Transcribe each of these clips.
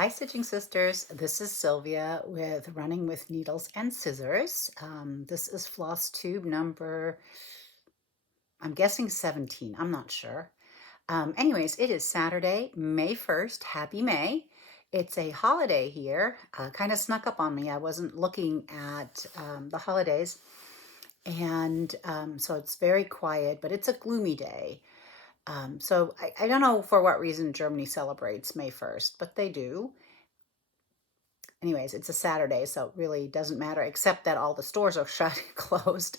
Hi, Stitching Sisters. This is Sylvia with Running with Needles and Scissors. This is floss tube number, I'm guessing 17. I'm not sure. Anyways, it is Saturday, May 1st. Happy May. It's a holiday here. Kind of snuck up on me. I wasn't looking at the holidays. And so it's very quiet, but it's a gloomy day. So I don't know for what reason Germany celebrates May 1st, but they do. Anyways, it's a Saturday, so it really doesn't matter, except that all the stores are shut, closed,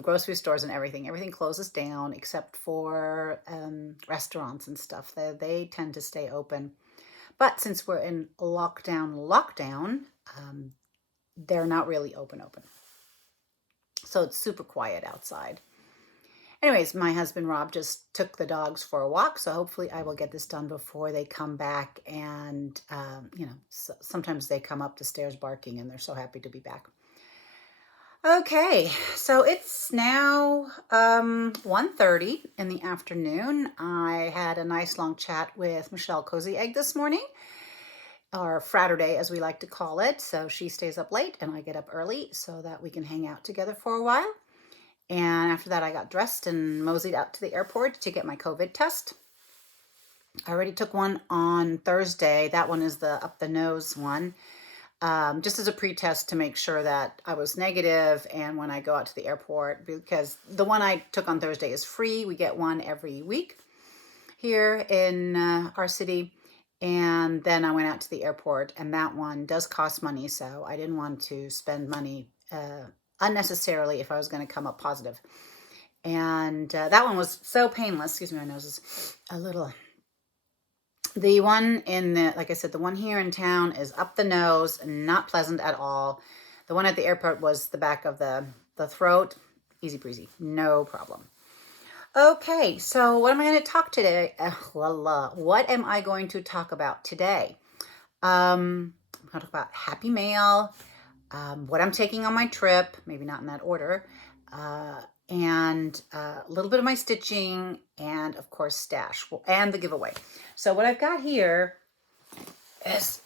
grocery stores and everything. Everything closes down except for restaurants and stuff. They tend to stay open. But since we're in lockdown, um, they're not really open. So it's super quiet outside. Anyways, my husband Rob just took the dogs for a walk, so hopefully I will get this done before they come back. And sometimes they come up the stairs barking, and they're so happy to be back. Okay, so it's now 1:30 in the afternoon. I had a nice long chat with Michelle Cozy Egg this morning, or Fratterday as we like to call it. So she stays up late and I get up early so that we can hang out together for a while. And after that, I got dressed and moseyed out to the airport to get my COVID test. I already took one on Thursday. That one is the up the nose one, just as a pre-test to make sure that I was negative. And when I go out to the airport, because the one I took on Thursday is free. We get one every week here in our city. And then I went out to the airport, and that one does cost money. So I didn't want to spend money unnecessarily if I was going to come up positive. And that one was so painless. Excuse me, my nose is a little. The one like I said, the one here in town is up the nose, not pleasant at all. The one at the airport was the back of the throat. Easy breezy, no problem. Okay, so what am I going to talk today? What am I going to talk about today? I'm going to talk about Happy Mail, what I'm taking on my trip, maybe not in that order, and a little bit of my stitching, and of course stash, and the giveaway. So what I've got here is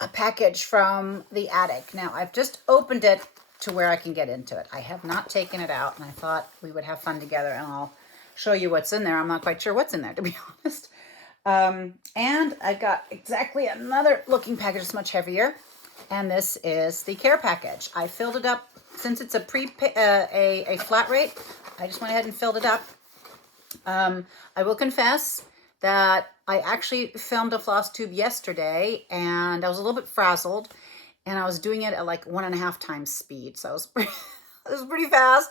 a package from the attic. Now I've just opened it to where I can get into it. I have not taken it out, and I thought we would have fun together, and I'll show you what's in there. I'm not quite sure what's in there, to be honest. And I got exactly another looking package. It's much heavier. And this is the care package. I filled it up since it's a flat rate. I just went ahead and filled it up. I will confess that I actually filmed a floss tube yesterday, and I was a little bit frazzled, and I was doing it at like 1.5 times speed. So it was pretty fast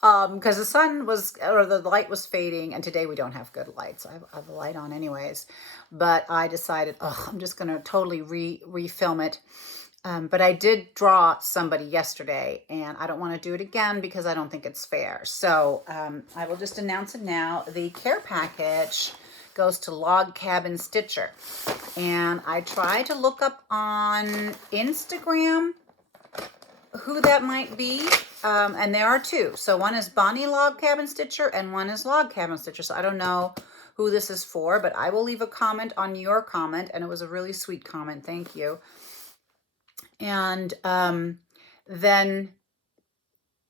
because the light was fading, and today we don't have good light, so I have the light on anyways. But I decided, I'm just going to totally refilm it. But I did draw somebody yesterday, and I don't want to do it again because I don't think it's fair. So I will just announce it now. The care package goes to Log Cabin Stitcher. And I tried to look up on Instagram who that might be. And there are two. So one is Bonnie Log Cabin Stitcher and one is Log Cabin Stitcher. So I don't know who this is for, but I will leave a comment on your comment. And it was a really sweet comment. Thank you. And then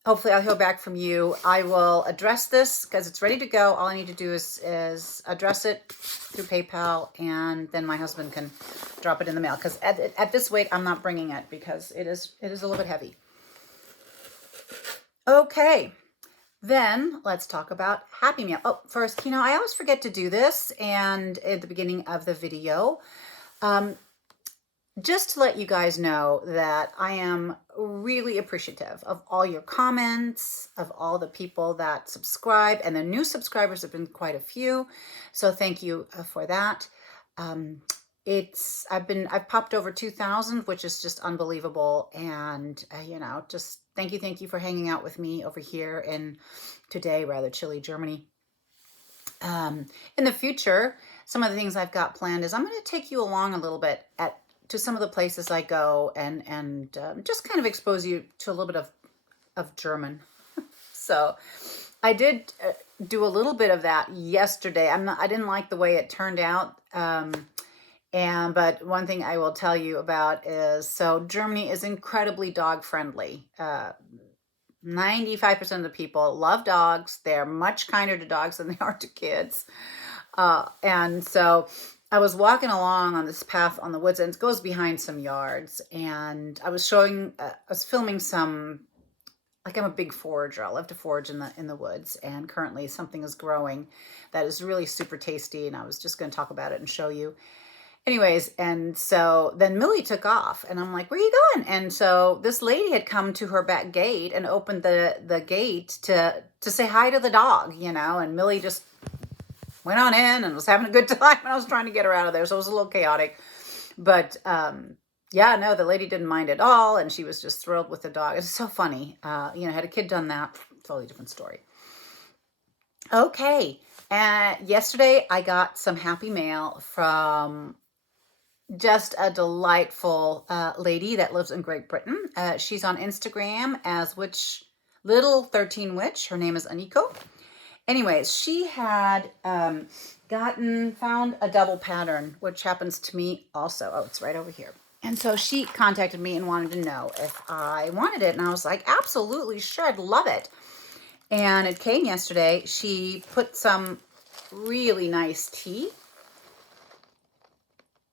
hopefully I'll hear back from you. I will address this because it's ready to go. All I need to do is address it through PayPal, and then my husband can drop it in the mail. Because at this weight, I'm not bringing it because it is a little bit heavy. Okay, then let's talk about Happy Mail. Oh, first, I always forget to do this, and at the beginning of the video. Just to let you guys know that I am really appreciative of all your comments, of all the people that subscribe, and the new subscribers have been quite a few. So thank you for that. I've popped over 2,000, which is just unbelievable. And, just thank you for hanging out with me over here in today, rather chilly Germany. In the future, some of the things I've got planned is I'm going to take you along a little bit to some of the places I go and just kind of expose you to a little bit of German. So I did do a little bit of that yesterday. I didn't like the way it turned out. But one thing I will tell you about is, so Germany is incredibly dog friendly. 95% of the people love dogs. They're much kinder to dogs than they are to kids. And so I was walking along on this path on the woods, and it goes behind some yards. And I was filming some, like, I'm a big forager. I love to forage in the woods. And currently something is growing that is really super tasty. And I was just going to talk about it and show you. Anyways, and so then Millie took off, and I'm like, where are you going? And so this lady had come to her back gate and opened the gate to say hi to the dog, and Millie just went on in and was having a good time, and I was trying to get her out of there. So it was a little chaotic, but yeah, no, the lady didn't mind at all. And she was just thrilled with the dog. It's so funny. Had a kid done that, totally different story. Okay. Yesterday I got some happy mail from just a delightful lady that lives in Great Britain. She's on Instagram as Little 13 Witch. Her name is Aniko. Anyways, she had found a double pattern, which happens to me also. Oh, it's right over here. And so she contacted me and wanted to know if I wanted it. And I was like, absolutely, sure, I'd love it. And it came yesterday. She put some really nice tea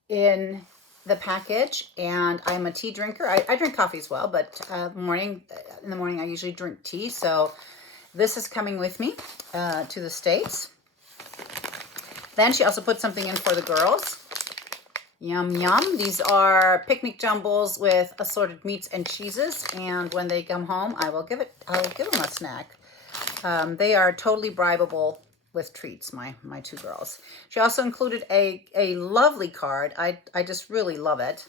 in the package, and I'm a tea drinker. I drink coffee as well, but in the morning I usually drink tea. So this is coming with me to the States. Then she also put something in for the girls. Yum, yum. These are picnic jumbles with assorted meats and cheeses, and when they come home, I'll give them a snack. They are totally bribable with treats, my two girls. She also included a lovely card. I just really love it.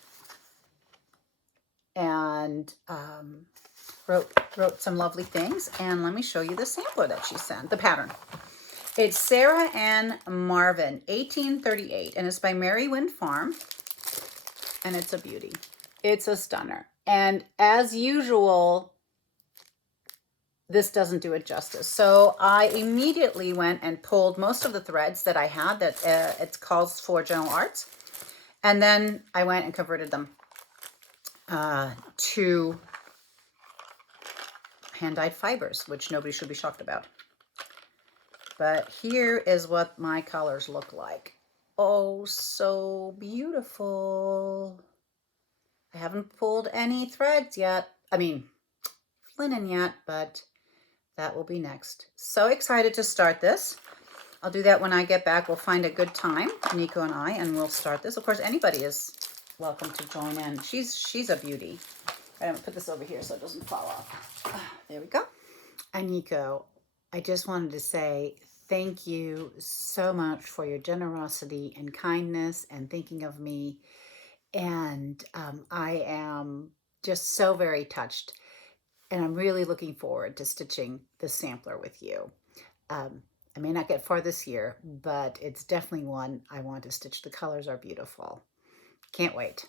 And wrote some lovely things. And let me show you the sampler that she sent, the pattern. It's Sarah and Marvin, 1838, and it's by Mary Wind Farm. And it's a beauty. It's a stunner. And as usual, this doesn't do it justice. So I immediately went and pulled most of the threads that I had that it calls for General Arts. And then I went and converted them to hand-dyed fibers, which nobody should be shocked about. But here is what my colors look like. Oh, so beautiful. I haven't pulled any threads yet. I mean, linen yet, but that will be next. So excited to start this. I'll do that when I get back. We'll find a good time, Nico and I, and we'll start this. Of course, anybody is welcome to join in. She's a beauty. I'm going to put this over here so it doesn't fall off. There we go. And Nico, I just wanted to say thank you so much for your generosity and kindness and thinking of me. And I am just so very touched. And I'm really looking forward to stitching the sampler with you. I may not get far this year, but it's definitely one I want to stitch. The colors are beautiful. Can't wait.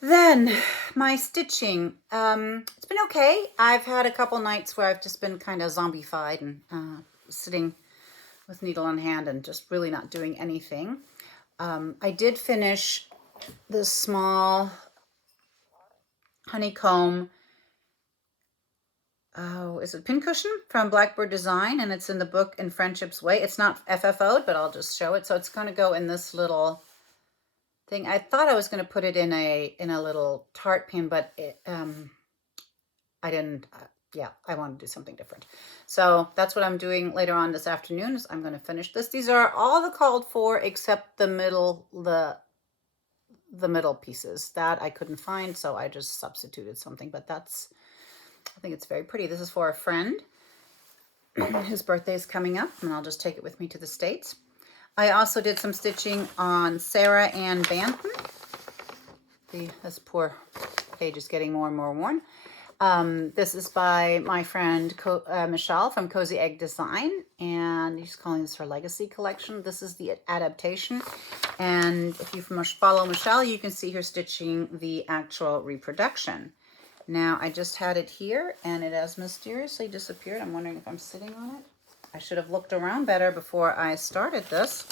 Then my stitching, it's been okay. I've had a couple nights where I've just been kind of zombified and sitting with needle in hand and just really not doing anything. I did finish the small honeycomb, is it pincushion from Blackbird Design, and it's in the book In Friendship's Way. It's not FFO'd, but I'll just show it. So it's going to go in this little thing. I thought I was going to put it in a little tart pin, but I didn't. Yeah, I want to do something different. So that's what I'm doing later on this afternoon. Is I'm going to finish this. These are all the called for except the middle pieces that I couldn't find, so I just substituted something. But I think it's very pretty. This is for a friend whose birthday is coming up, and I'll just take it with me to the States. I also did some stitching on Sarah Ann Banton. This poor page is getting more and more worn. This is by my friend Michelle from Cozy Egg Design, and she's calling this her Legacy Collection. This is the adaptation, and if you follow Michelle, you can see her stitching the actual reproduction. Now, I just had it here, and it has mysteriously disappeared. I'm wondering if I'm sitting on it. I should have looked around better before I started this.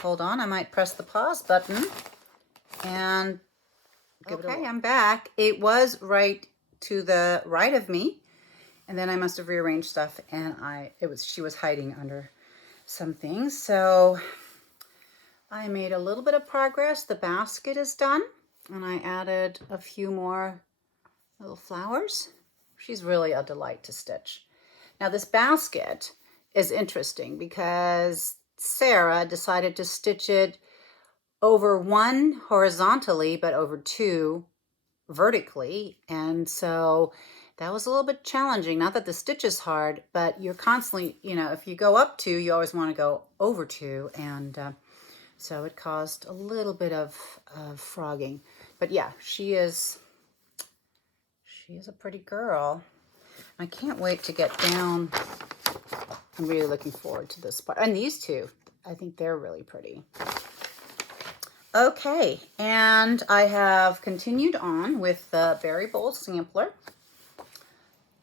hold on, I might press the pause button and give it a look. I'm back. It was right to the right of me, and then I must have rearranged stuff, and she was hiding under some things. So I made a little bit of progress. The basket is done, and I added a few more little flowers. She's really a delight to stitch. Now this basket is interesting because Sarah decided to stitch it over one horizontally, but over two vertically. And so that was a little bit challenging. Not that the stitch is hard, but you're constantly, if you go up two, you always want to go over two. And so it caused a little bit of frogging. But yeah, she is a pretty girl. I can't wait to get down. I'm really looking forward to this part. And these two, I think they're really pretty. Okay, and I have continued on with the Berry Bowl Sampler.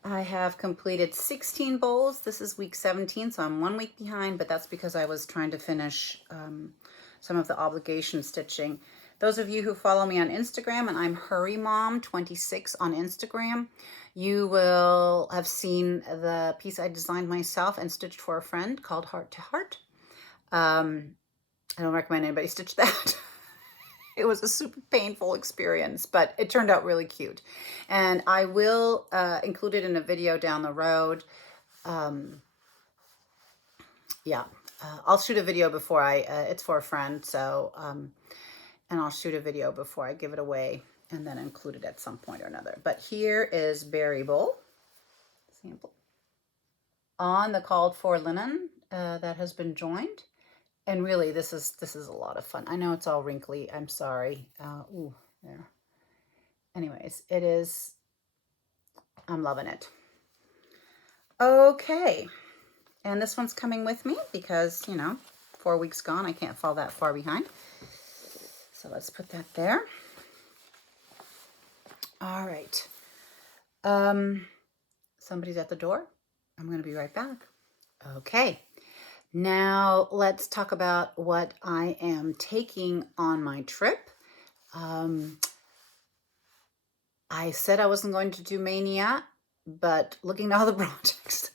I have completed 16 bowls. This is week 17, so I'm 1 week behind, but that's because I was trying to finish some of the obligation stitching. Those of you who follow me on Instagram, and I'm HurryMom26 on Instagram, you will have seen the piece I designed myself and stitched for a friend called Heart to Heart. I don't recommend anybody stitch that. It was a super painful experience, but it turned out really cute. And I will include it in a video down the road. I'll shoot a video before it's for a friend, so, and I'll shoot a video before I give it away and then include it at some point or another. But here is Berry Bowl sample on the called for linen that has been joined. And really, this is a lot of fun. I know it's all wrinkly. I'm sorry. Ooh, there. Anyways, it is. I'm loving it. Okay. And this one's coming with me because, 4 weeks gone. I can't fall that far behind. So let's put that there. All right. Somebody's at the door. I'm going to be right back. Okay. Now let's talk about what I am taking on my trip. I said I wasn't going to do Mania, but looking at all the projects,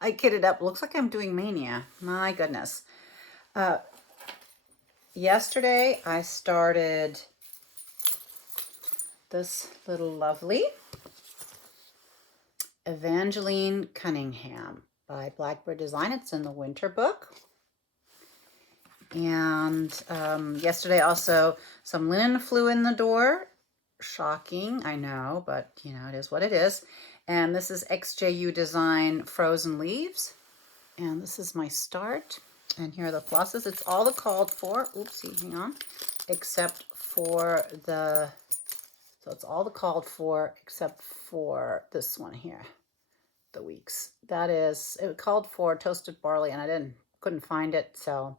I kidded up. Looks like I'm doing Mania. My goodness. Yesterday I started this little lovely Evangeline Cunningham by Blackbird Design. It's in the winter book. And yesterday also some linen flew in the door. Shocking, I know, but it is what it is. And this is XJU Design Frozen Leaves. And this is my start. And here are the flosses. It's all the called for. Oopsie, hang on. Except for the, so it's all the called for except for this one here. The weeks. That is, it called for toasted barley, and I couldn't find it, so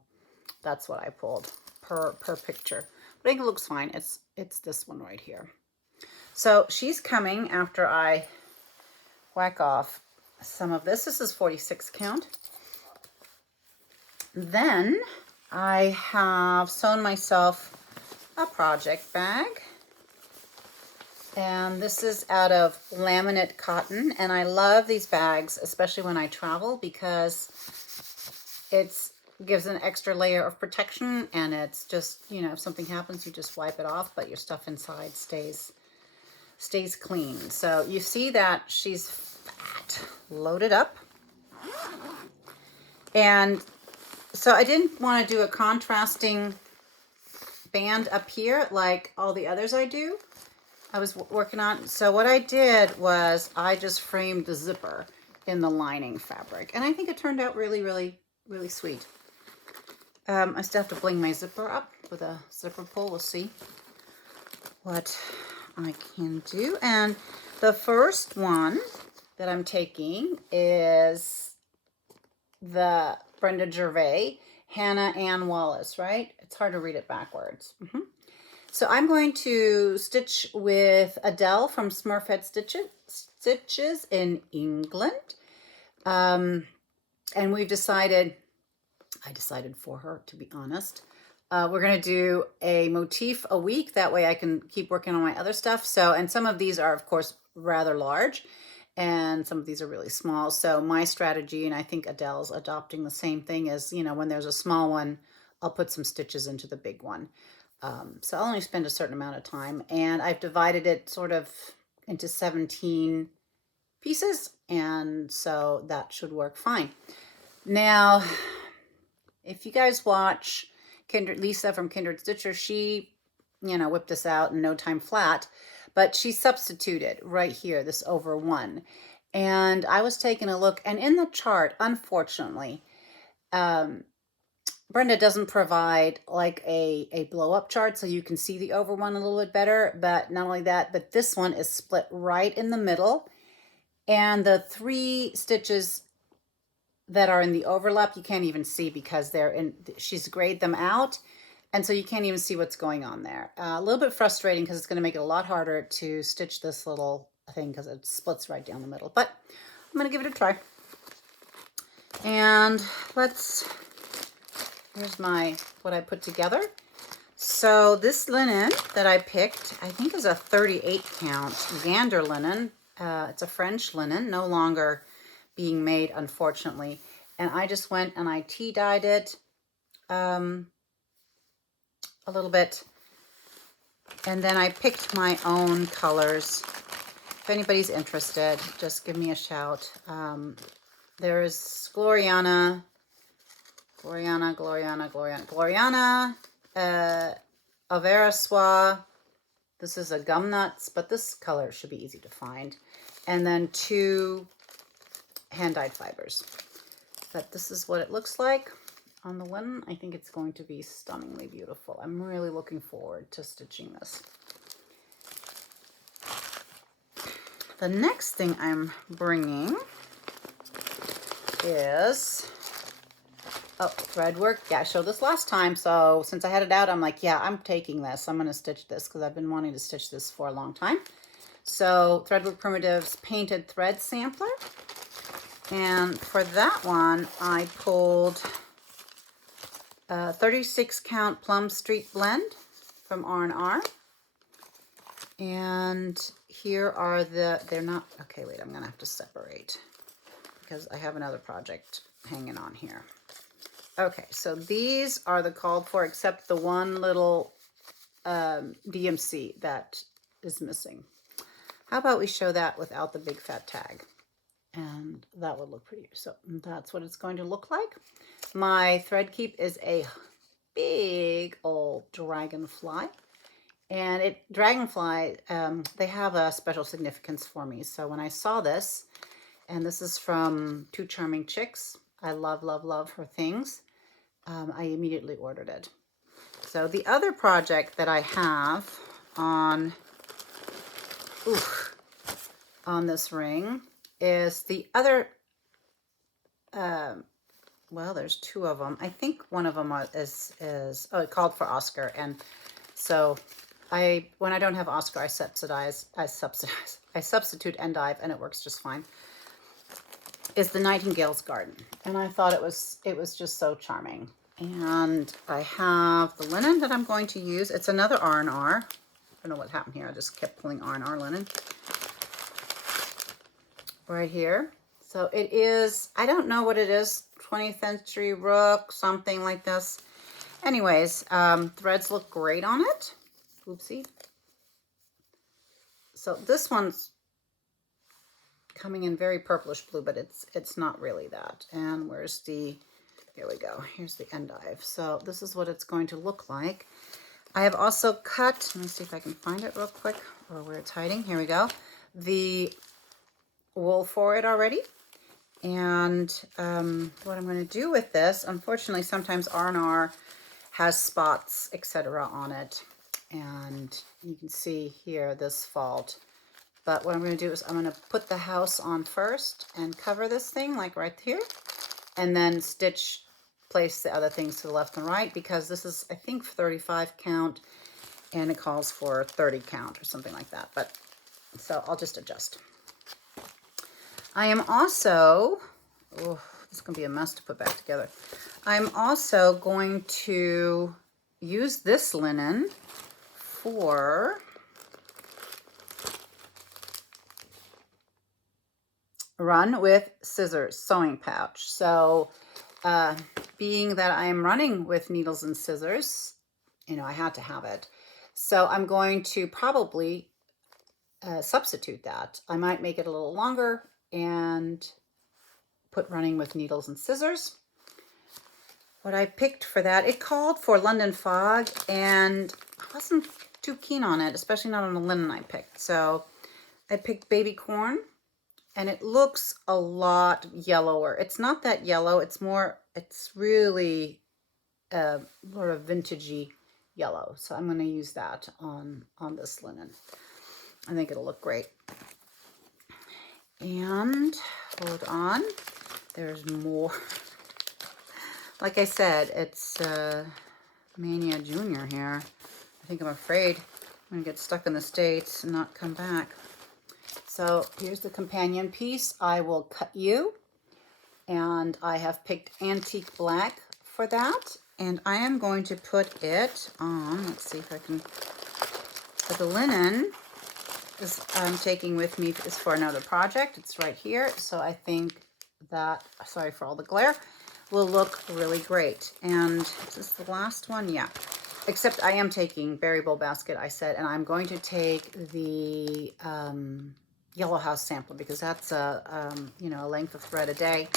that's what I pulled per picture. But I think it looks fine. It's this one right here. So she's coming after I whack off some of this. This is 46 count. Then I have sewn myself a project bag. And this is out of laminate cotton. And I love these bags, especially when I travel, because it gives an extra layer of protection. And it's just, if something happens, you just wipe it off, but your stuff inside stays clean. So you see that she's fat, loaded up. And so I didn't want to do a contrasting band up here like all the others I do. I was working on. So what I did was I just framed the zipper in the lining fabric. And I think it turned out really, really, really sweet. I still have to bling my zipper up with a zipper pull. We'll see what I can do. And the first one that I'm taking is the Brenda Gervais, Hannah Ann Wallace, right? It's hard to read it backwards. So I'm going to stitch with Adele from Smurfette Stitches in England. And I decided for her, to be honest, We're going to do a motif a week. That way I can keep working on my other stuff. So, and some of these are, of course, rather large, and some of these are really small. So my strategy, and I think Adele's adopting the same thing, is, you know, when there's a small one, I'll put some stitches into the big one. So I'll only spend a certain amount of time, and I've divided it sort of into 17 pieces, and so that should work fine. Now, if you guys watch Lisa from Kindred Stitcher, she, you know, whipped this out in no time flat, but she substituted right here, this over 1. And I was taking a look, and in the chart, unfortunately, Brenda doesn't provide like a blow up chart so you can see the over 1 a little bit better. But not only that, but this one is split right in the middle, and the 3 stitches that are in the overlap you can't even see because they're in, she's grayed them out, and so you can't even see what's going on there. A little bit frustrating because it's going to make it a lot harder to stitch this little thing because it splits right down the middle, but I'm going to give it a try. And here's what I put together. So this linen that I picked, I think is a 38 count gander linen. It's a French linen, no longer being made, unfortunately. And I just went and I tea dyed it a little bit. And then I picked my own colors. If anybody's interested, just give me a shout. There's Gloriana, Avera Soie. This is a Gum Nuts, but this color should be easy to find. And then 2 hand-dyed fibers. But this is what it looks like on the linen. I think it's going to be stunningly beautiful. I'm really looking forward to stitching this. The next thing I'm bringing is, thread work. Yeah, I showed this last time, so since I had it out, I'm like, yeah, I'm taking this. I'm going to stitch this because I've been wanting to stitch this for a long time. So Threadwork Primitives Painted Thread Sampler. And for that one, I pulled a 36 count Plum Street Blend from R&R. And here are they're not, okay, wait, I'm going to have to separate because I have another project hanging on here. Okay, so these are the called for, except the one little DMC that is missing. How about we show that without the big fat tag? And that would look pretty. So that's what it's going to look like. My thread keep is a big old dragonfly. And dragonfly, they have a special significance for me. So when I saw this, and this is from Two Charming Chicks, I love, love, love her things, I immediately ordered it. So the other project that I have on this ring is the other, well, there's 2 of them. I think one of them is it called for Oscar. And so when I don't have Oscar, I substitute endive, and it works just fine. Is the Nightingale's Garden. And I thought it was just so charming. And I have the linen that I'm going to use. It's another R&R. I don't know what happened here. I just kept pulling R&R linen. Right here. So it is, I don't know what it is, 20th Century Rook, something like this. Anyways, threads look great on it. Oopsie. So this one's coming in very purplish blue, but it's not really that. And where's here we go. Here's the endive. So this is what it's going to look like. I have also cut, let me see if I can find it real quick, or where it's hiding. Here we go. The wool for it already. And what I'm going to do with this, unfortunately, sometimes R&R has spots, etc. on it. And you can see here this fault. But what I'm going to do is I'm going to put the house on first and cover this thing, like right here. And then place the other things to the left and right, because this is, I think, 35 count. And it calls for 30 count or something like that. But so I'll just adjust. I am also, this is going to be a mess to put back together. I'm also going to use this linen for run with scissors sewing pouch. So being that I'm running with needles and scissors, you know, I had to have it. So I'm going to probably substitute that. I might make it a little longer and put running with needles and scissors. What I picked for that, it called for London Fog, and I wasn't too keen on it, especially not on the linen I picked. So I picked baby corn, and it looks a lot yellower. It's not that yellow. It's more, it's really sort of vintagey yellow. So I'm going to use that on this linen. I think it'll look great. And hold on, there's more. Like I said, it's Mania Junior here. I think I'm afraid I'm going to get stuck in the States and not come back. So here's the companion piece. I will cut you. And I have picked antique black for that. And I am going to put it on, let's see if I can, but the linen is I'm taking with me is for another project. It's right here. So I think that, sorry for all the glare, will look really great. And is this the last one? Yeah. Except I am taking Berry Bowl Basket, I said, and I'm going to take the Yellow House sampler because that's a length of thread a day,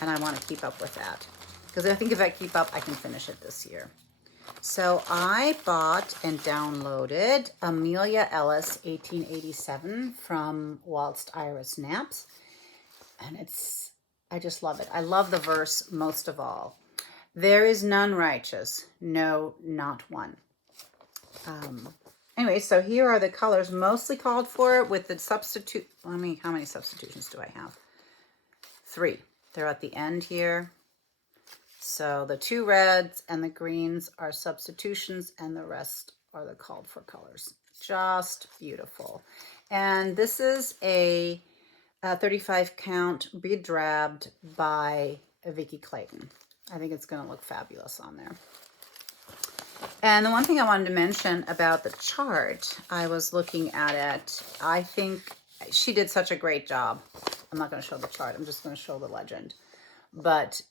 and I want to keep up with that because I think if I keep up, I can finish it this year. So I bought and downloaded Amelia Ellis 1887 from Whilst Iris Naps, and I just love it. I love the verse most of all. There is none righteous, no, not one. Anyway, so here are the colors mostly called for with the substitute. How many substitutions do I have? 3. They're at the end here. So the 2 reds and the greens are substitutions and the rest are the called for colors. Just beautiful. And this is a 35 count bedrabbed by Vicki Clayton. I think it's going to look fabulous on there. And the one thing I wanted to mention about the chart, I was looking at it. I think she did such a great job. I'm not going to show the chart. I'm just going to show the legend. But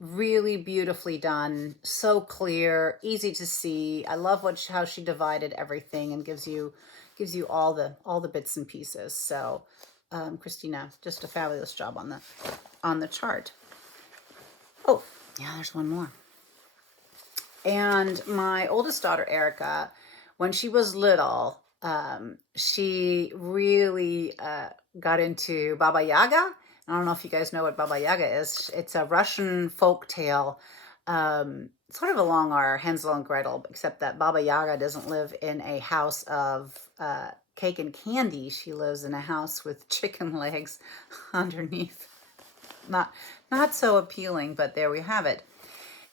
really beautifully done. So clear, easy to see. I love how she divided everything and gives you all the bits and pieces. So Christina, just a fabulous job on the chart. Oh, yeah, there's one more. And my oldest daughter, Erica, when she was little, she really got into Baba Yaga. I don't know if you guys know what Baba Yaga is. It's a Russian folk tale, sort of along our Hansel and Gretel, except that Baba Yaga doesn't live in a house of cake and candy. She lives in a house with chicken legs underneath. Not so appealing, but there we have it.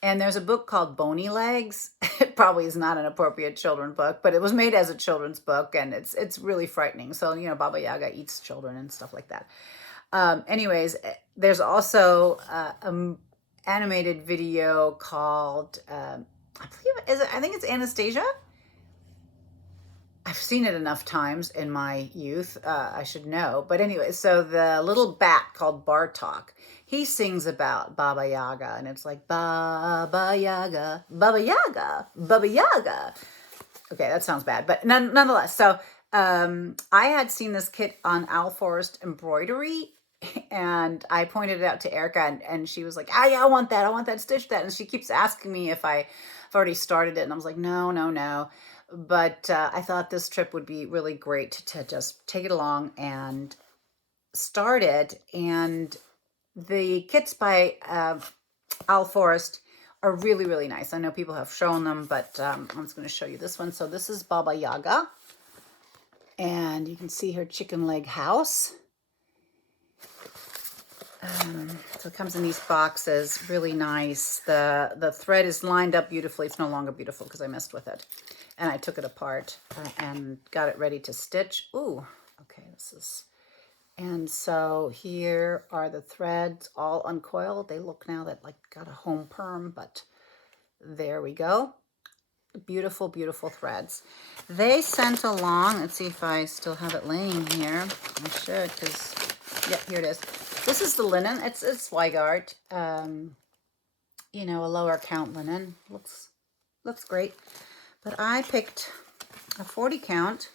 And there's a book called Bony Legs. It probably is not an appropriate children's book, but it was made as a children's book, and it's really frightening. So, you know, Baba Yaga eats children and stuff like that. Anyways, there's also an animated video called, I think it's Anastasia. I've seen it enough times in my youth. I should know. But anyway, so the little bat called Bartok, he sings about Baba Yaga, and it's like, Baba Yaga, Baba Yaga, Baba Yaga. Okay, that sounds bad, but nonetheless. So I had seen this kit on Owl Forest Embroidery, and I pointed it out to Erica, and she was like, yeah, I want that, stitch that. And she keeps asking me if I've already started it, and I was like, no. But I thought this trip would be really great to just take it along and start it. And the kits by Owl Forest are really, really nice. I know people have shown them, but I'm just going to show you this one. So this is Baba Yaga. And you can see her chicken leg house. So it comes in these boxes, really nice. The thread is lined up beautifully. It's no longer beautiful because I messed with it. And I took it apart and got it ready to stitch. Ooh, okay, and so here are the threads all uncoiled. They look now that like got a home perm, but there we go. beautiful, beautiful threads. They sent along, let's see if I still have it laying here. I should, because, yep, here it is. This is the linen. It's Zweigart, you know, a lower count linen. Looks great. But I picked a 40 count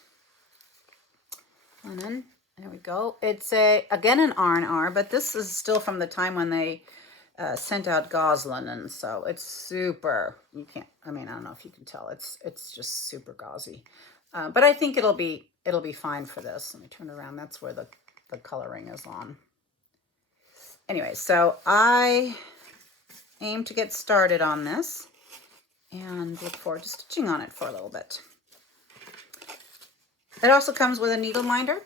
linen. There we go. It's again an R&R, but this is still from the time when they sent out gauze linen, so it's super. You can't. I mean, I don't know if you can tell. It's just super gauzy, but I think it'll be fine for this. Let me turn it around. That's where the coloring is on. Anyway, so I aim to get started on this and look forward to stitching on it for a little bit. It also comes with a needle minder,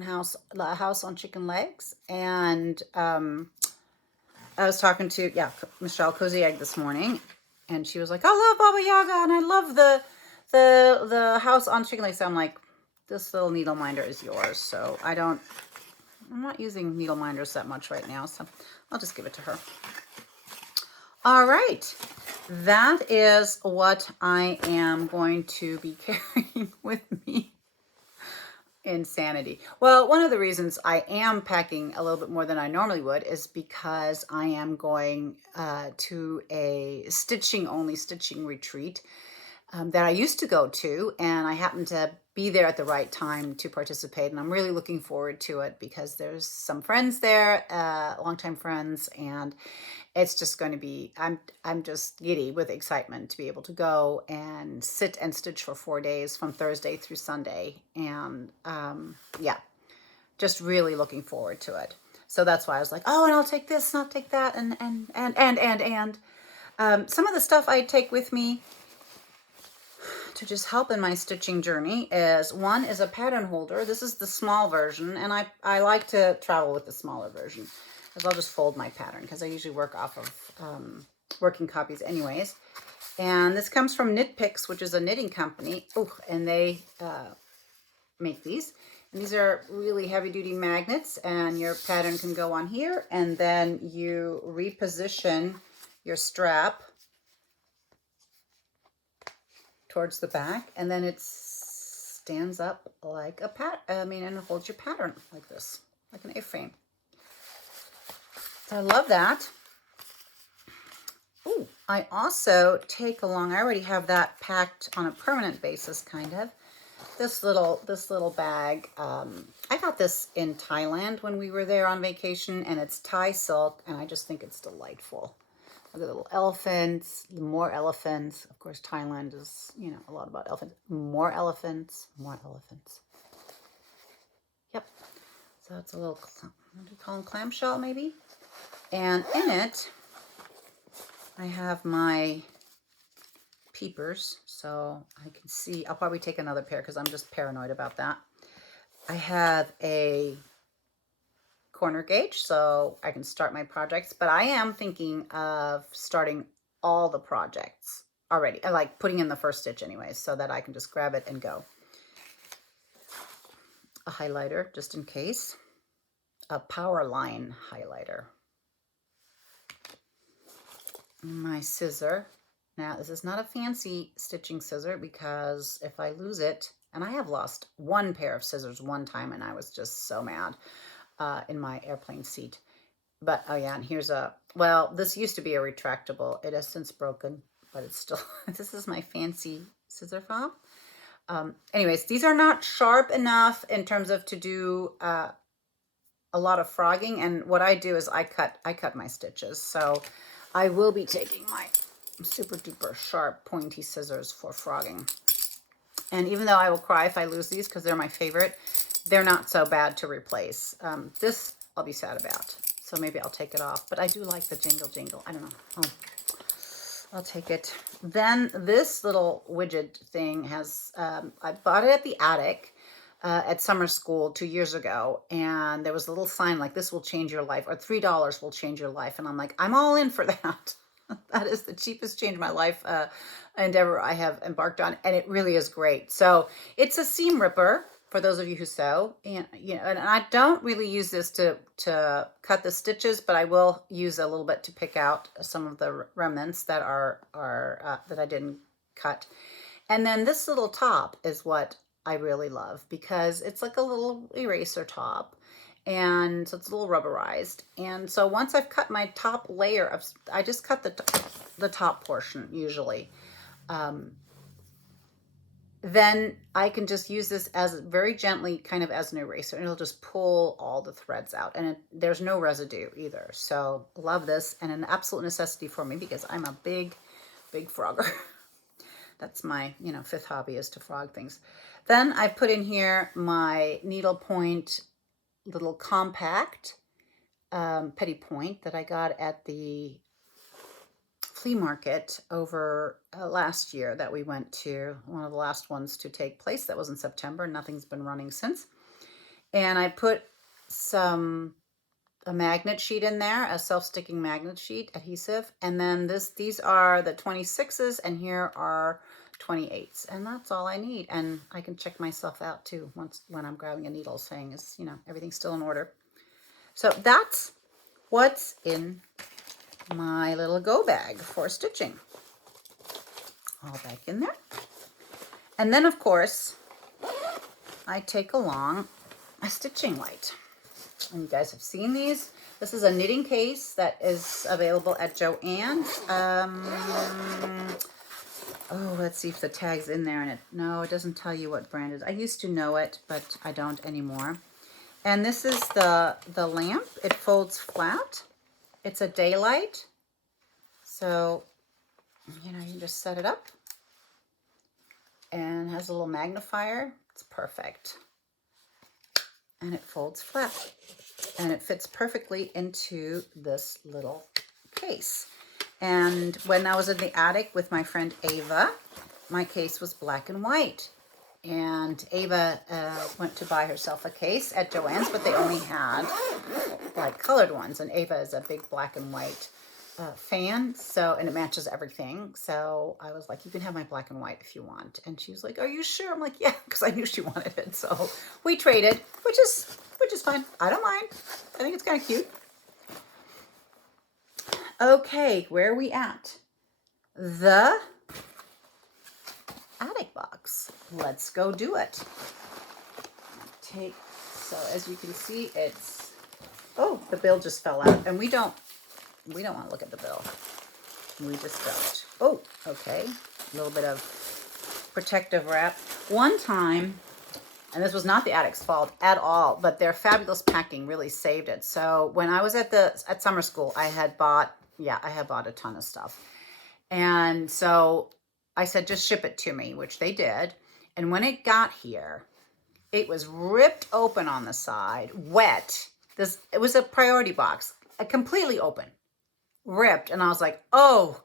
house on chicken legs, and I was talking to, Michelle Cozy Egg this morning, and she was like, I love Baba Yaga, and I love the house on chicken legs. So I'm like, this little needle minder is yours. So I'm not using needle minders that much right now, so I'll just give it to her. All right, that is what I am going to be carrying with me. Insanity. Well, one of the reasons I am packing a little bit more than I normally would is because I am going to a stitching retreat that I used to go to, and I happened to be there at the right time to participate, and I'm really looking forward to it because there's some friends there, longtime friends, and it's just going to be, I'm just giddy with excitement to be able to go and sit and stitch for 4 days from Thursday through Sunday. And yeah, just really looking forward to it. So that's why I was like, oh, and I'll take this and I'll take that. And some of the stuff I take with me to just help in my stitching journey is, one is a pattern holder. This is the small version, and I like to travel with the smaller version, because I'll just fold my pattern, because I usually work off of working copies anyways. And this comes from Knit Picks, which is a knitting company. Oh, and they make these. And these are really heavy-duty magnets, and your pattern can go on here, and then you reposition your strap towards the back, and then it stands up like a and it holds your pattern like this, like an A-frame. So I love that. Ooh, I also take along, I already have that packed on a permanent basis, kind of. This little bag. I got this in Thailand when we were there on vacation, and it's Thai silk, and I just think it's delightful. Look at the little elephants, more elephants. Of course, Thailand is, you know, a lot about elephants. More elephants, more elephants. Yep. So it's a little, what do you call them, clamshell maybe? And in it, I have my peepers, so I can see. I'll probably take another pair because I'm just paranoid about that. I have a corner gauge, so I can start my projects, but I am thinking of starting all the projects already. I like putting in the first stitch anyways, so that I can just grab it and go. A highlighter, just in case. A power line highlighter. My scissor. Now, this is not a fancy stitching scissor, because if I lose it, and I have lost one pair of scissors one time, and I was just so mad in my airplane seat. But, oh yeah, and here's well, this used to be a retractable. It has since broken, but it's still, this is my fancy scissor fob. Anyways, these are not sharp enough in terms of to do a lot of frogging, and what I do is I cut my stitches. So I will be taking my super duper sharp pointy scissors for frogging. And even though I will cry if I lose these, because they're my favorite, they're not so bad to replace. This I'll be sad about, so maybe I'll take it off. But I do like the jingle jingle. I don't know. Oh, I'll take it. Then this little widget thing has, I bought it at the attic at summer school 2 years ago, and there was a little sign like, this will change your life, or $3 will change your life. And I'm like, I'm all in for that. That is the cheapest change my life endeavor I have embarked on, and it really is great. So it's a seam ripper for those of you who sew, and you know, and I don't really use this to cut the stitches, but I will use a little bit to pick out some of the remnants that are that I didn't cut. And then this little top is what I really love because it's like a little eraser top. And so it's a little rubberized. And so once I've cut my top layer of, I just cut the top portion usually. Then I can just use this as very gently kind of as an eraser, and it'll just pull all the threads out, and there's no residue either. So love this, and an absolute necessity for me because I'm a big frogger. That's my, you know, fifth hobby is to frog things. Then I put in here my needlepoint little compact petty point that I got at the flea market over last year that we went to, one of the last ones to take place. That was in September. Nothing's been running since. And I put a magnet sheet in there, a self-sticking magnet sheet adhesive. And then these are the 26s, and here are 28s. And that's all I need. And I can check myself out too when I'm grabbing a needle, saying is, you know, everything's still in order. So that's what's in my little go bag for stitching. All back in there. And then, of course, I take along a stitching light. And you guys have seen these. This is a knitting case that is available at Joann's. Oh, let's see if the tag's in there. And no, it doesn't tell you what brand it is. I used to know it, but I don't anymore. And this is the lamp. It folds flat. It's a daylight. So, you know, you can just set it up. And has a little magnifier. It's perfect. And it folds flat. And it fits perfectly into this little case. And when I was in the attic with my friend Ava, my case was black and white. And Ava went to buy herself a case at Joann's, but they only had like colored ones. And Ava is a big black and white fan, so, and it matches everything. So I was like, you can have my black and white if you want. And she was like, are you sure? I'm like, yeah, because I knew she wanted it. So we traded, which is fine. I don't mind. I think it's kind of cute. Okay, where are we at? The attic box. Let's go do it. So as you can see, it's, oh, the bill just fell out, and we don't want to look at the bill. We just don't. Oh, okay. A little bit of protective wrap. One time, and this was not the attic's fault at all, but their fabulous packing really saved it. So when I was at summer school, I had bought a ton of stuff. And so I said, just ship it to me, which they did. And when it got here, it was ripped open on the side, wet. It was a priority box, completely open, ripped. And I was like, oh,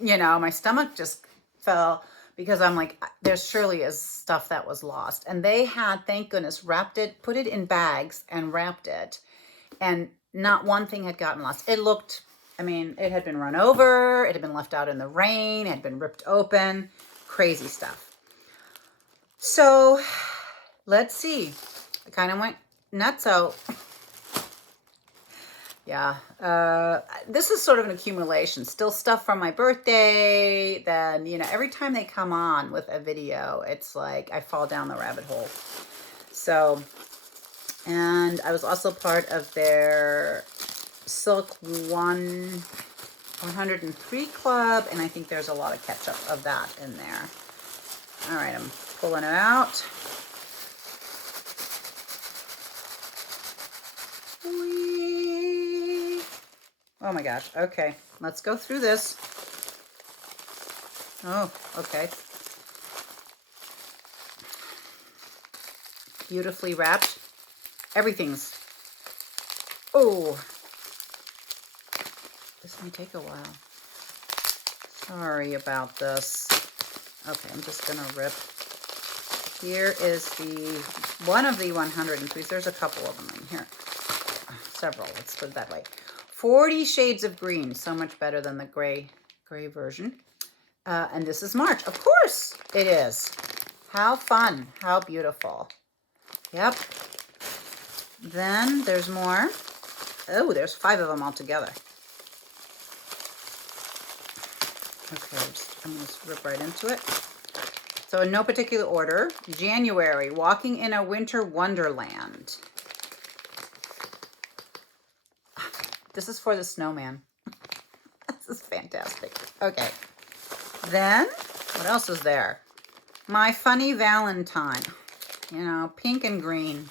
you know, my stomach just fell because I'm like, there surely is stuff that was lost. And they had, thank goodness, wrapped it, put it in bags and wrapped it. And not one thing had gotten lost. It looked, I mean, it had been run over. It had been left out in the rain. It had been ripped open. Crazy stuff. So let's see. I kind of went nutso. Yeah. This is sort of an accumulation. Still stuff from my birthday. Then, you know, every time they come on with a video, it's like I fall down the rabbit hole. So, and I was also part of their Silk 103 club, and I think there's a lot of catch-up of that in there. All right, I'm pulling it out. Whee! Oh my gosh, okay, let's go through this. Oh, okay. Beautifully wrapped. Everything's, oh, this may take a while. Sorry about this. Okay, I'm just gonna rip. Here is one of the 103s. There's a couple of them in here. Several, let's put it that way. 40 shades of green, so much better than the gray version. And this is March. Of course it is. How fun, how beautiful. Yep. Then there's more. Oh, there's 5 of them all together. Okay, just I'm going to rip right into it. So in no particular order, January, Walking in a Winter Wonderland. This is for the snowman. This is fantastic. Okay. Then, what else is there? My Funny Valentine. You know, pink and green.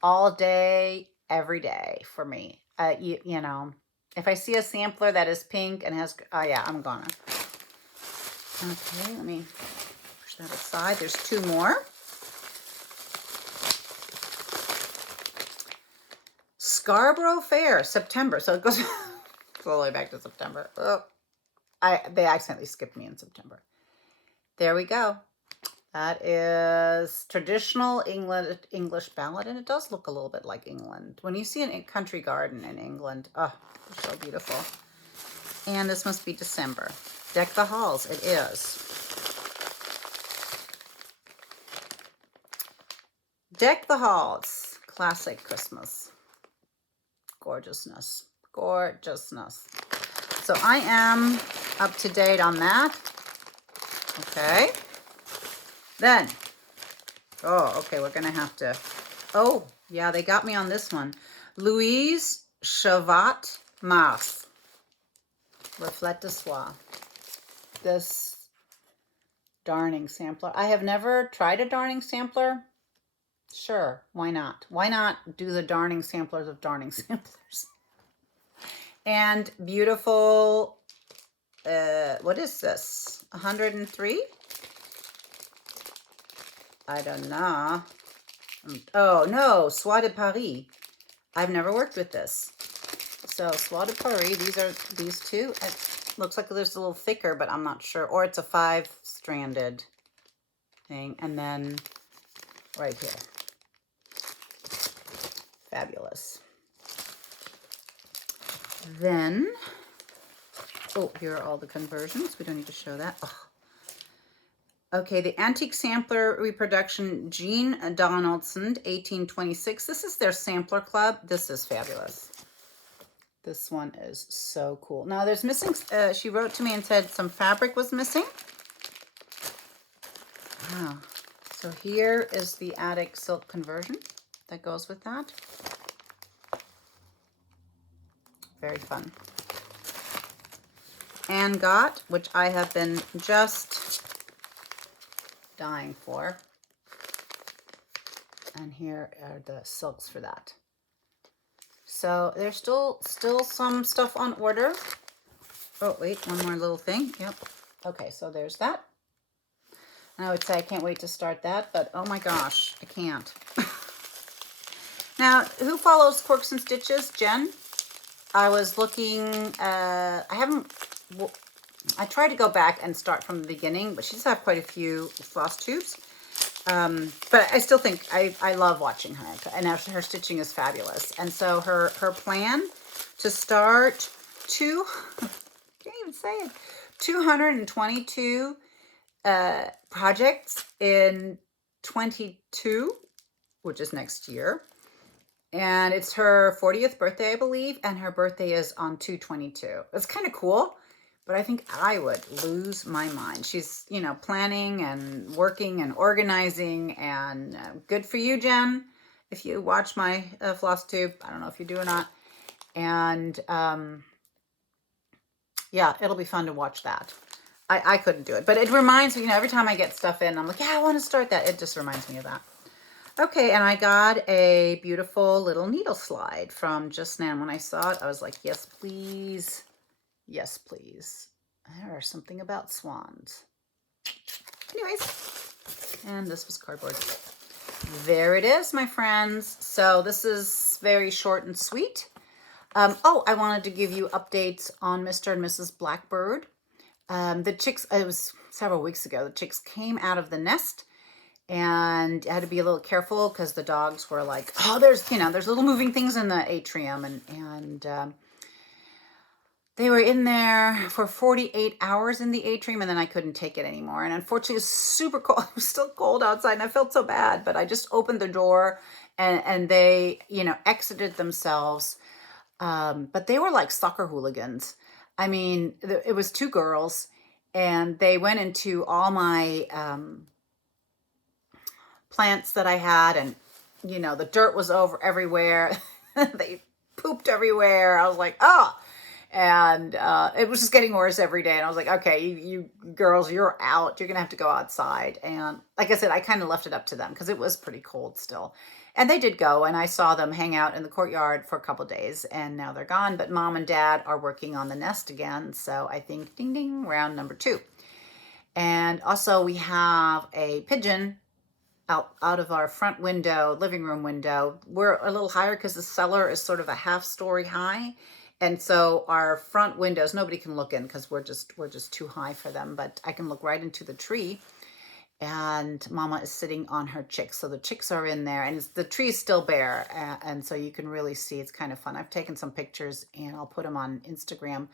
All day, every day for me. You know, if I see a sampler that is pink and has, yeah, I'm gonna. Okay, let me push that aside. There's two more. Scarborough Fair, September. So it goes all the way back to September. Oh, they accidentally skipped me in September. There we go. That is traditional English ballad, and it does look a little bit like England. When you see a country garden in England, oh, it's so beautiful. And this must be December. Deck the Halls, it is. Deck the Halls, classic Christmas. Gorgeousness, gorgeousness. So I am up to date on that. Okay. Then, oh, okay, we're going to have to, oh, yeah, they got me on this one. Louise Chavat Mars, Reflet de Soie. This darning sampler. I have never tried a darning sampler. Sure, why not? Why not do the darning samplers of darning samplers? And beautiful, what is this? 103? I don't know. Oh, no, Soie de Paris. I've never worked with this. So, Soie de Paris, these two. It looks like there's a little thicker, but I'm not sure. Or it's a 5-stranded thing. And then right here. Fabulous. Then, oh, here are all the conversions. We don't need to show that. Oh. Okay, the Antique Sampler Reproduction, Jean Donaldson, 1826. This is their sampler club. This is fabulous. This one is so cool. Now, there's missing, she wrote to me and said some fabric was missing. Wow. So here is the Attic silk conversion that goes with that. Very fun. And got, which I have been just dying for. And here are the silks for that. So there's still some stuff on order. Oh, wait, one more little thing. Yep. Okay, so there's that. And I would say I can't wait to start that, but oh my gosh, I can't. Now, who follows Quirks and Stitches? Jen? I was looking, I tried to go back and start from the beginning, but she does have quite a few floss tubes. But I still think I love watching her, and her stitching is fabulous. And so her plan to start can't even say it, 222 projects in 22, which is next year. And it's her 40th birthday, I believe, and her birthday is on 2/22. It's kind of cool, but I think I would lose my mind. She's, you know, planning and working and organizing, and good for you, Jen, if you watch my floss tube. I don't know if you do or not. And yeah, it'll be fun to watch that. I couldn't do it, but it reminds me, you know, every time I get stuff in, I'm like, yeah, I want to start that. It just reminds me of that. Okay, and I got a beautiful little needle slide from Just Nan. When I saw it, I was like, yes, please. Yes, please. There's something about swans. Anyways, and this was cardboard. There it is, my friends. So this is very short and sweet. Oh, I wanted to give you updates on Mr. and Mrs. Blackbird. The chicks, it was several weeks ago, the chicks came out of the nest. And I had to be a little careful because the dogs were like, oh, there's little moving things in the atrium. And they were in there for 48 hours in the atrium, and then I couldn't take it anymore. And unfortunately, it was super cold. It was still cold outside, and I felt so bad. But I just opened the door, and they, you know, exited themselves. But they were like soccer hooligans. I mean, it was two girls. and they went into all my plants that I had, and you know, the dirt was over everywhere. They pooped everywhere. I was like, oh, and it was just getting worse every day. And I was like, okay, you girls, you're out. You're gonna have to go outside. And like I said, I kind of left it up to them because it was pretty cold still. And they did go, and I saw them hang out in the courtyard for a couple days, and now they're gone. But mom and dad are working on the nest again, so I think ding ding, round number 2. And also we have a pigeon out of our front window, living room window. We're a little higher because the cellar is sort of a half story high. And so our front windows, nobody can look in because we're just too high for them, but I can look right into the tree. And mama is sitting on her chicks. So the chicks are in there, and the tree is still bare. And so you can really see, it's kind of fun. I've taken some pictures and I'll put them on Instagram.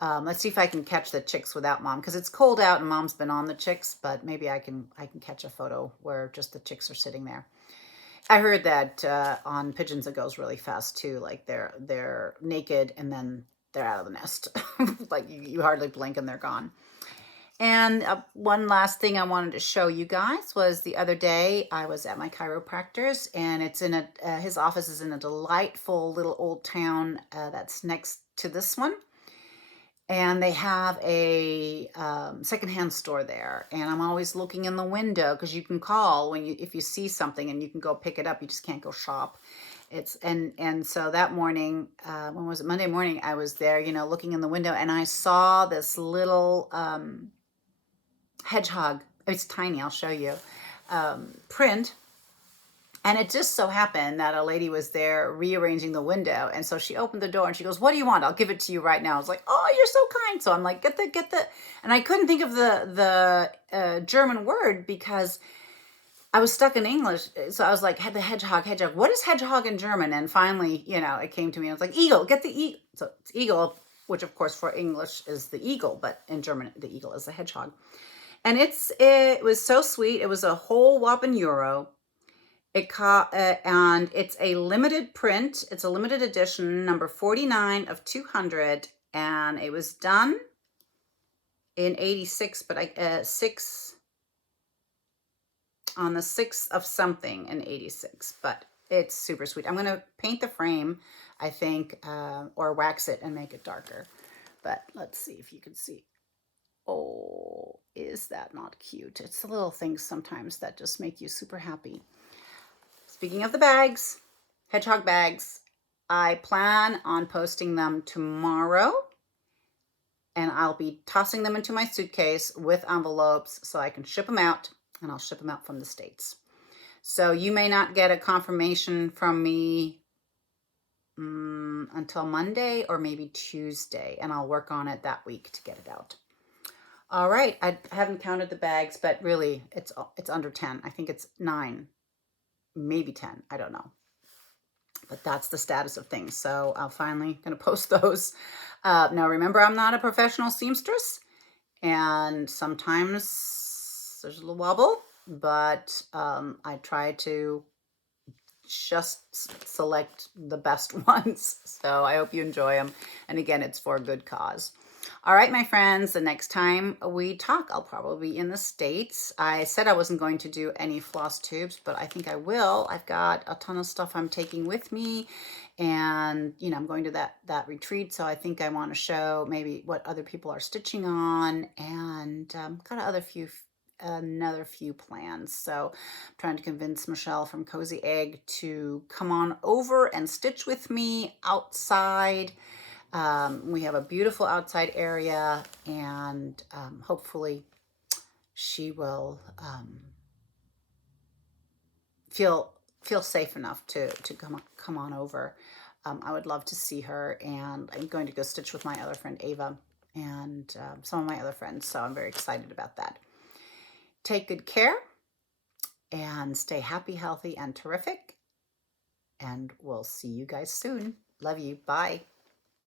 Let's see if I can catch the chicks without mom, because it's cold out and mom's been on the chicks, but maybe I can catch a photo where just the chicks are sitting there. I heard that on pigeons it goes really fast too. Like they're naked and then they're out of the nest. Like you hardly blink and they're gone. And one last thing I wanted to show you guys was the other day I was at my chiropractor's, and it's in his office is in a delightful little old town that's next to this one. And they have a secondhand store there. And I'm always looking in the window because you can call if you see something, and you can go pick it up. You just can't go shop. And so that morning, when was it? Monday morning, I was there, you know, looking in the window, and I saw this little hedgehog. It's tiny. I'll show you. Print. And it just so happened that a lady was there rearranging the window. And so she opened the door and she goes, "What do you want? I'll give it to you right now." I was like, "Oh, you're so kind." So I'm like, get the. And I couldn't think of the German word because I was stuck in English. So I was like, the hedgehog. What is hedgehog in German? And finally, you know, it came to me. I was like, eagle, get the eagle. So it's eagle, which of course for English is the eagle, but in German, the eagle is the hedgehog. And it was so sweet. It was a whole whopping euro. And it's a limited print. It's a limited edition, number 49 of 200, and it was done in 86, but on the 6th of something in 86. But it's super sweet. I'm gonna paint the frame, I think, or wax it and make it darker. But let's see if you can see. Oh, is that not cute? It's the little things sometimes that just make you super happy. Speaking of the bags, Hedgehog Bags, I plan on posting them tomorrow, and I'll be tossing them into my suitcase with envelopes so I can ship them out, and I'll ship them out from the States. So you may not get a confirmation from me until Monday or maybe Tuesday, and I'll work on it that week to get it out. All right, I haven't counted the bags, but really it's under 10. I think it's 9. Maybe 10, I don't know. But that's the status of things. So I'm finally going to post those. Now, remember, I'm not a professional seamstress, and sometimes there's a little wobble, but I try to just select the best ones. So I hope you enjoy them. And again, it's for a good cause. All right, my friends, the next time we talk, I'll probably be in the States. I said I wasn't going to do any floss tubes, but I think I will. I've got a ton of stuff I'm taking with me, and, you know, I'm going to that retreat, so I think I want to show maybe what other people are stitching on, and got another few plans. So I'm trying to convince Michelle from Cozy Egg to come on over and stitch with me outside. We have a beautiful outside area, and hopefully she will feel safe enough to come on over. I would love to see her, and I'm going to go stitch with my other friend Ava and some of my other friends, so I'm very excited about that. Take good care and stay happy, healthy, and terrific, and we'll see you guys soon. Love you. Bye.